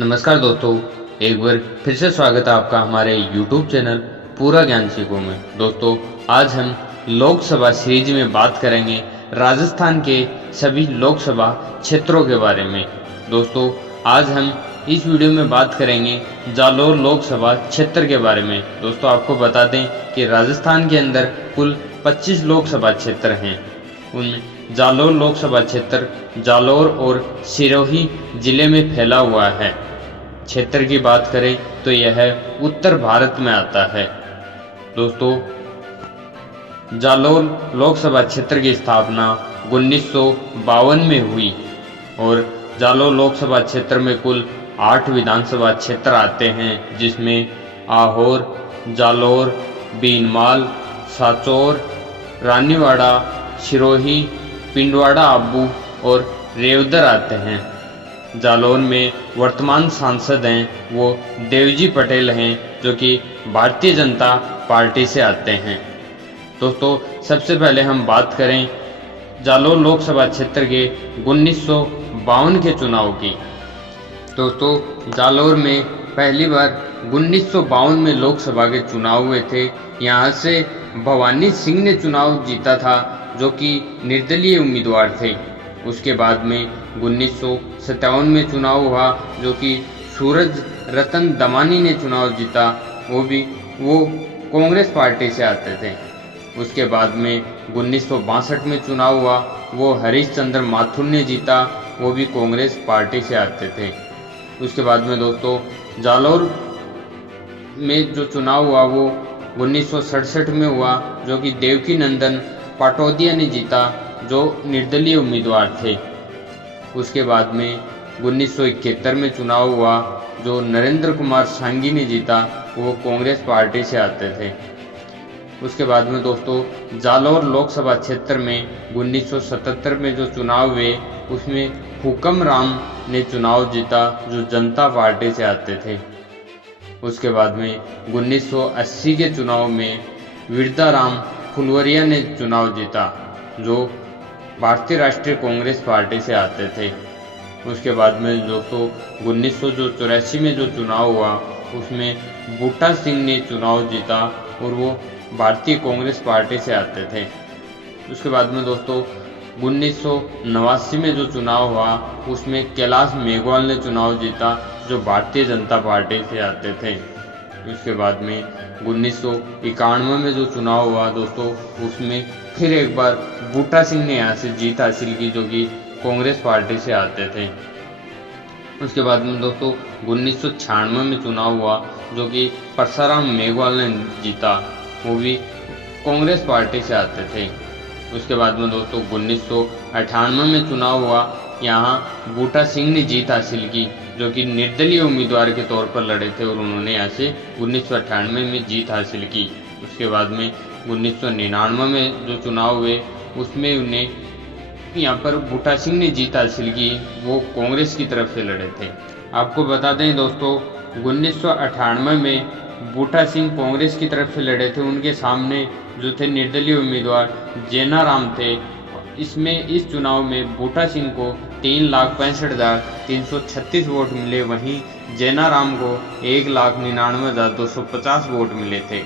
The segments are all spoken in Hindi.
नमस्कार दोस्तों, एक बार फिर से स्वागत है आपका हमारे YouTube चैनल पूरा ज्ञान सीखो में। दोस्तों, आज हम लोकसभा सीरीज में बात करेंगे राजस्थान के सभी लोकसभा क्षेत्रों के बारे में। दोस्तों, आज हम इस वीडियो में बात करेंगे जालौर लोकसभा क्षेत्र के बारे में। दोस्तों, आपको बता दें कि राजस्थान के अंदर कुल 25 लोकसभा क्षेत्र हैं। उनमें जालौर लोकसभा क्षेत्र जालौर और सिरोही जिले में फैला हुआ है। क्षेत्र की बात करें तो यह उत्तर भारत में आता है। दोस्तों, जालौर लोकसभा क्षेत्र की स्थापना 1952 में हुई और जालौर लोकसभा क्षेत्र में कुल 8 विधानसभा क्षेत्र आते हैं, जिसमें आहोर, जालौर, बीनमाल, साचौर, रानीवाड़ा, सिरोही, पिंडवाड़ा आबू और रेवदर आते हैं। जालौर में वर्तमान सांसद हैं वो देवजी पटेल हैं, जो कि भारतीय जनता पार्टी से आते हैं। दोस्तों, सबसे पहले हम बात करें जालौर लोकसभा क्षेत्र के 1952 के चुनाव की। दोस्तों, जालौर में पहली बार 1952 में लोकसभा के चुनाव हुए थे। यहाँ से भवानी सिंह ने चुनाव जीता था, जो कि निर्दलीय उम्मीदवार थे। उसके बाद में 1957 में चुनाव हुआ, जो कि सूरज रतन दमानी ने चुनाव जीता। वो कांग्रेस पार्टी से आते थे। उसके बाद में 1962 में चुनाव हुआ, वो हरीश चंद्र माथुर ने जीता। वो भी कांग्रेस पार्टी से आते थे। उसके बाद में दोस्तों, जालौर में जो चुनाव हुआ वो 1967 में हुआ, जो कि देवकी नंदन पाटोदिया ने जीता, जो निर्दलीय उम्मीदवार थे। उसके बाद में 1971 में चुनाव हुआ, जो नरेंद्र कुमार सांगी ने जीता। वो कांग्रेस पार्टी से आते थे। उसके बाद में दोस्तों, जालौर लोकसभा क्षेत्र में 1977 में जो चुनाव हुए, उसमें हुकम राम ने चुनाव जीता, जो जनता पार्टी से आते थे। उसके बाद में 1980 के चुनाव में विरदाराम फुलवरिया ने चुनाव जीता, जो भारतीय राष्ट्रीय कांग्रेस पार्टी से आते थे। उसके बाद में दोस्तों, 1984 में जो चुनाव हुआ, उसमें बूटा सिंह ने चुनाव जीता और वो भारतीय कांग्रेस पार्टी से आते थे। उसके बाद में दोस्तों, 1989 में जो चुनाव हुआ, उसमें कैलाश मेघवाल ने चुनाव जीता, जो भारतीय जनता पार्टी से आते थे। उसके बाद में 1991 में जो चुनाव हुआ दोस्तों, उसमें फिर एक बार बूटा सिंह ने यहाँ से जीत हासिल की, जो कि कांग्रेस पार्टी से आते थे। उसके बाद में दोस्तों, 1996 में चुनाव हुआ, जो कि परसाराम मेघवाल ने जीता। वो भी कांग्रेस पार्टी से आते थे। उसके बाद में दोस्तों, 1998 में चुनाव हुआ, यहाँ बूटा सिंह ने जीत हासिल की, जो कि निर्दलीय उम्मीदवार के तौर पर लड़े थे और उन्होंने यहाँ से 1998 में जीत हासिल की। उसके बाद में 1999 में जो चुनाव हुए, उसमें उन्हें यहाँ पर बूटा सिंह ने जीत हासिल की। वो कांग्रेस की तरफ से लड़े थे। आपको बता दें दोस्तों, 1998 में बूटा सिंह कांग्रेस की तरफ से लड़े थे। उनके सामने जो थे निर्दलीय उम्मीदवार जैनाराम थे। इस चुनाव में बूटा सिंह को 3,65,336 वोट मिले, वहीं जैनाराम को 1,99,250 वोट मिले थे।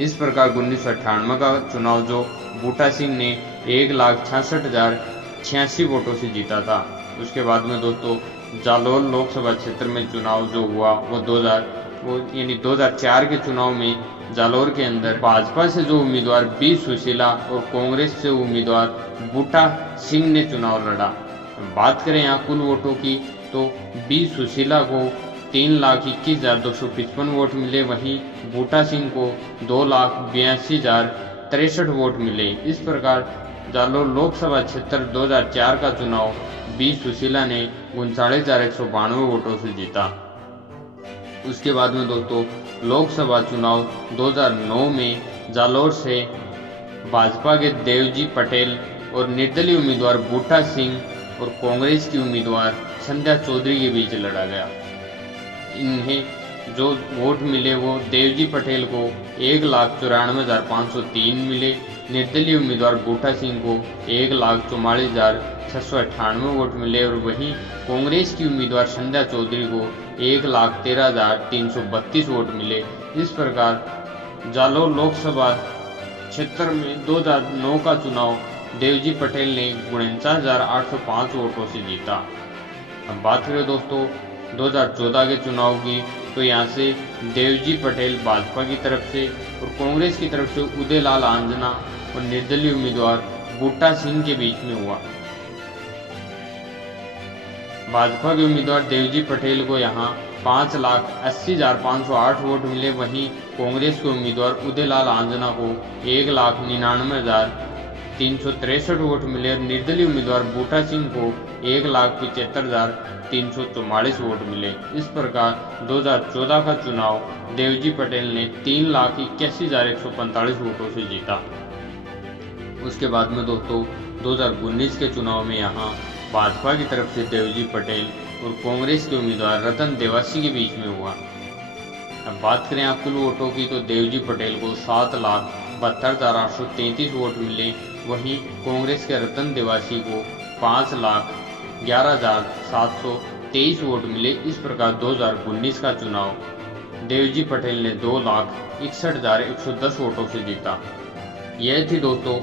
इस प्रकार 1998 का चुनाव जो बूटा सिंह ने 1,66,086 वोटों से जीता था। उसके बाद में दोस्तों, जालौर लोकसभा क्षेत्र में चुनाव जो हुआ वो 2004 के चुनाव में जालौर के अंदर भाजपा से जो उम्मीदवार बी सुशीला और कांग्रेस से उम्मीदवार बूटा सिंह ने चुनाव लड़ा। बात करें यहाँ कुल वोटों की, तो बी सुशीला को 3,21,255 वोट मिले, वहीं बूटा सिंह को 2,82,063 वोट मिले। इस प्रकार जालौर लोकसभा क्षेत्र 2004 का चुनाव बी सुशीला ने 39,192 वोटों से जीता। उसके बाद में दोस्तों, लोकसभा चुनाव 2009 में जालौर से भाजपा के देवजी पटेल और निर्दलीय उम्मीदवार बूटा सिंह और कांग्रेस की उम्मीदवार संध्या चौधरी के बीच लड़ा गया। इन्हें जो वोट मिले वो देवजी पटेल को 1,94,503 मिले। निर्दलीय उम्मीदवार बूटा सिंह को 1,44,698 वोट मिले और वहीं कांग्रेस की उम्मीदवार संध्या चौधरी को 1,13,332 वोट मिले। इस प्रकार जालौर लोकसभा क्षेत्र में 2009 का चुनाव देवजी पटेल ने 49,805 वोटों से जीता। अब बात करें दोस्तों 2014 के चुनाव की, तो यहाँ से देवजी पटेल भाजपा की तरफ से और कांग्रेस की तरफ से उदयलाल आंजना और निर्दलीय उम्मीदवार बूटा सिंह के बीच में हुआ। भाजपा के उम्मीदवार देवजी पटेल को यहाँ 5,80,508 वोट मिले। वहीं कांग्रेस के उम्मीदवार उदयलाल आंजना को 1,99,363 वोट मिले और निर्दलीय उम्मीदवार बूटा सिंह को 1,75,344 वोट मिले। इस प्रकार 2014 का चुनाव देवजी पटेल ने 3,81,145 वोटों से जीता। उसके बाद में दोस्तों 2019 के चुनाव में यहाँ भाजपा की तरफ से देवजी पटेल और कांग्रेस के उम्मीदवार रतन देवासी के बीच में हुआ। अब बात करें आप कुल वोटों की, तो देवजी पटेल को 7,72,833 वोट मिले। वहीं कांग्रेस के रतन देवासी को 5,11,723 वोट मिले। इस प्रकार 2019 का चुनाव देवजी पटेल ने 2,61,110 वोटों से जीता। यह थी दोस्तों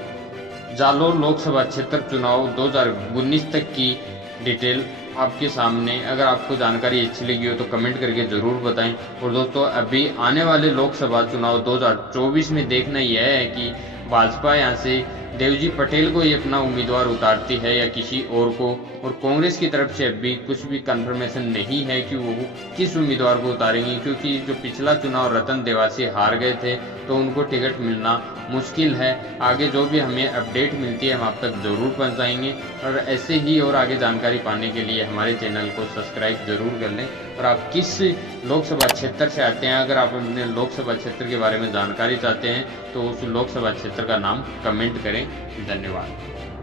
जालौर लोकसभा क्षेत्र चुनाव 2019 तक की डिटेल आपके सामने। अगर आपको जानकारी अच्छी लगी हो तो कमेंट करके ज़रूर बताएं। और दोस्तों अभी आने वाले लोकसभा चुनाव 2024 में देखना यह है कि भाजपा यहाँ से देवजी पटेल को ही अपना उम्मीदवार उतारती है या किसी और को। और कांग्रेस की तरफ से अभी कुछ भी कंफर्मेशन नहीं है कि वो किस उम्मीदवार को उतारेंगी, क्योंकि जो पिछला चुनाव रतन देवासी हार गए थे तो उनको टिकट मिलना मुश्किल है। आगे जो भी हमें अपडेट मिलती है हम आप तक ज़रूर पहुंचाएंगे। और ऐसे ही और आगे जानकारी पाने के लिए हमारे चैनल को सब्सक्राइब जरूर कर लें। और आप किस लोकसभा क्षेत्र से आते हैं, अगर आप अपने लोकसभा क्षेत्र के बारे में जानकारी चाहते हैं तो उस लोकसभा क्षेत्र का नाम कमेंट करें। धन्यवाद।